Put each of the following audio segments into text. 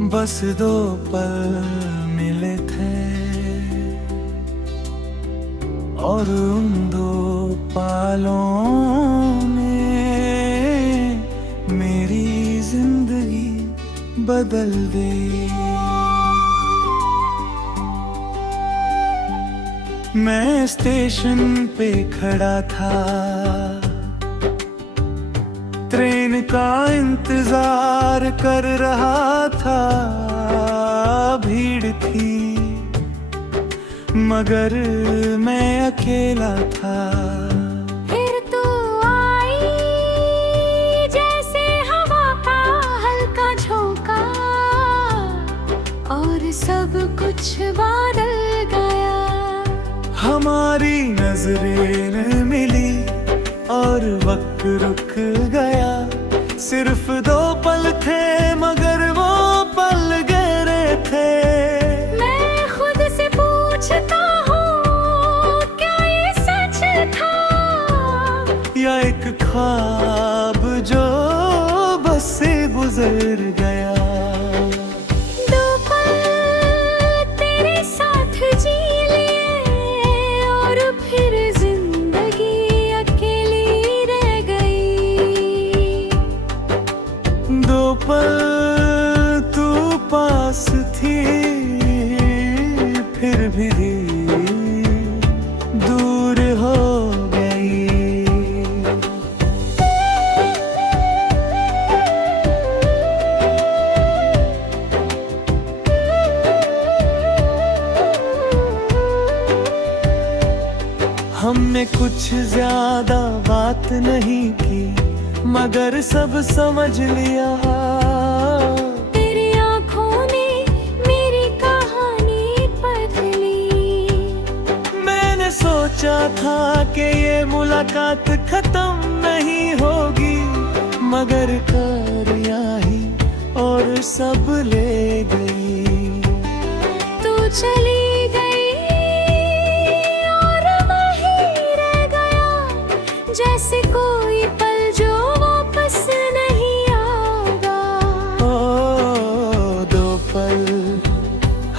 बस दो पल मिले थे और उन दो पलों ने मेरी जिंदगी बदल दी। मैं स्टेशन पे खड़ा था, ट्रेन का इंतजार कर रहा था। भीड़ थी मगर मैं अकेला था। फिर तू आई जैसे हवा का हल्का झोंका और सब कुछ बदल गया। हमारी नजरें मिली और वक्त रुक गया। सिर्फ दो पल थे मगर वो पल गहरे थे। मैं खुद से पूछता हूँ क्या ये सच था या एक ख्वाब जो बस से गुजर गया। दो पल तेरे साथ जी लिए और फिर जिंदगी अकेली रह गई। दो पल तू पास थी फिर भी दूर हो गई। हमने कुछ ज्यादा बात नहीं की मगर सब समझ लिया। तेरी आँखों ने मेरी कहानी बदली। मैंने सोचा था कि ये मुलाकात खत्म नहीं होगी मगर कर आई और सब ले गई। तू चली गई और मैं ही रह गया जैसे कोई पल जो वापस नहीं आएगा। ओ दो पल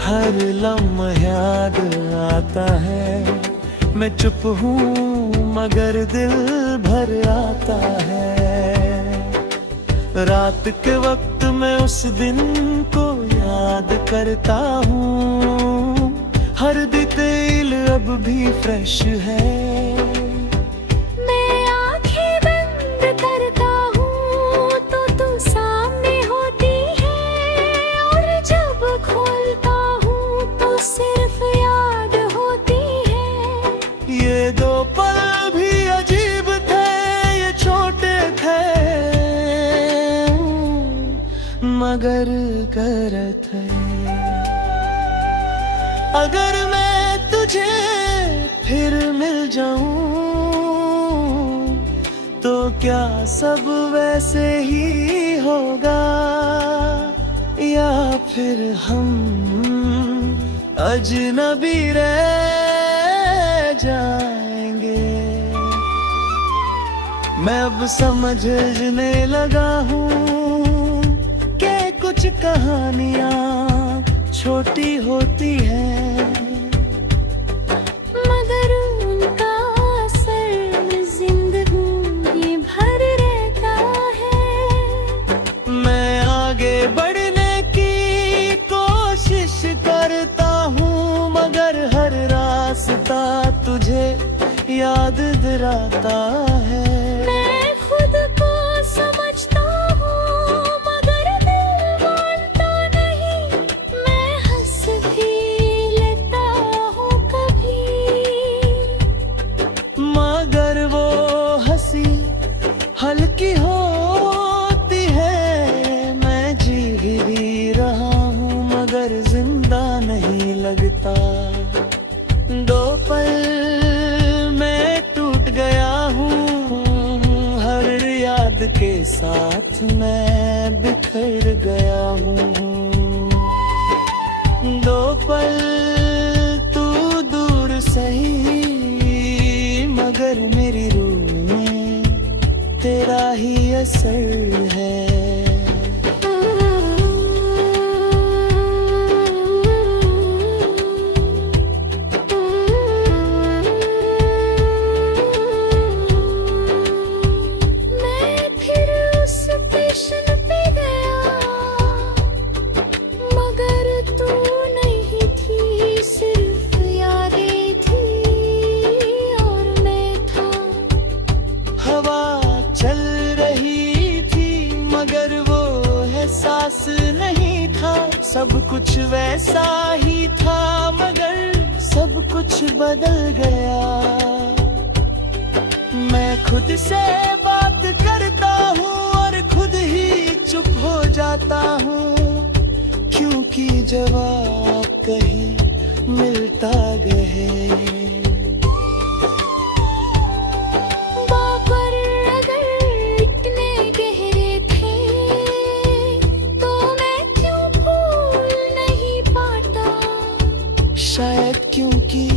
हर लम्हा याद आता है। मैं चुप हूँ मगर दिल भर आता है। रात के वक्त मैं उस दिन को याद करता हूँ। हर डिटेल अब भी फ्रेश है। मैं आंखें बंद करता हूँ तो तू सामने होती है और जब खोलता हूँ तो सिर्फ याद होती है। ये दो पल भी अजीब थे, ये छोटे थे मगर करत है। अगर मैं तुझे फिर मिल जाऊं तो क्या सब वैसे ही होगा या फिर हम अजनबी रह जाएंगे। मैं अब समझने लगा हूँ कि कुछ कहानियाँ छोटी होती हैं मगर उनका असर जिंदगी भर रहता है। मैं आगे बढ़ने की कोशिश करता हूँ मगर हर रास्ता तुझे याद दिलाता है। मैं खुद को समझता हूँ मगर दिल मानता नहीं। मैं हंस भी लेता हूँ कभी मगर वो हंसी हल्की होती है। मैं जी भी रहा हूँ मगर जिंदा नहीं लगता। दो पल मैं टूट गया हूँ हर याद के साथ मैं बिखर गया हूँ। दो पल तू दूर सही मगर मेरी रूह में तेरा ही असर है। एहसास नहीं था, सब कुछ वैसा ही था, मगर सब कुछ बदल गया। मैं खुद से बात करता हूँ और खुद ही चुप हो जाता हूँ, क्योंकि जवाब कहीं मिलता गए। बाबर अगर इतने गहरे थे तो मैं क्यों भूल नहीं पाता। शायद क्योंकि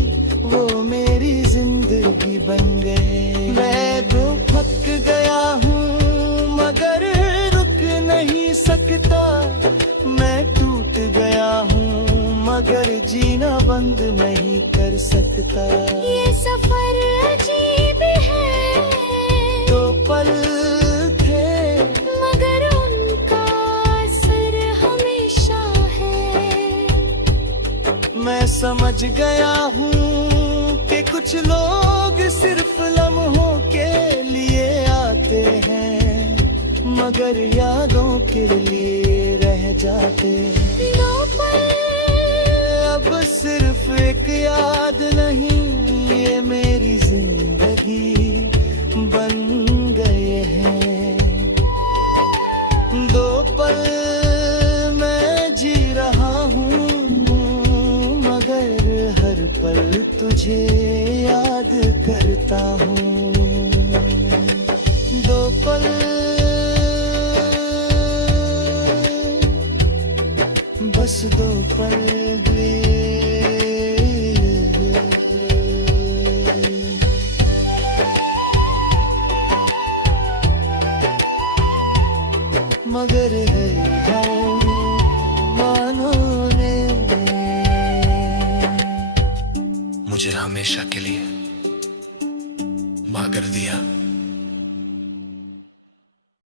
वो मेरी जिंदगी बन गए। मैं तो थक गया हूँ मगर रुक नहीं सकता, मैं टूट गया हूँ मगर जीना बंद नहीं कर सकता। ये सफर अजीब है, तो पल थे मगर उनका असर हमेशा है। मैं समझ गया हूँ कि कुछ लोग सिर्फ लम्हों के लिए आते हैं, मगर यादों के लिए रह जाते हैं। दो पल अब सिर्फ एक याद नहीं, ये मेरी जिंदगी बन गए हैं। दो पल मैं जी रहा हूँ, मगर हर पल तुझे याद करता हूँ। दो पल बस दो पल मगर है मानो ने मुझे हमेशा के लिए माँ कर दिया।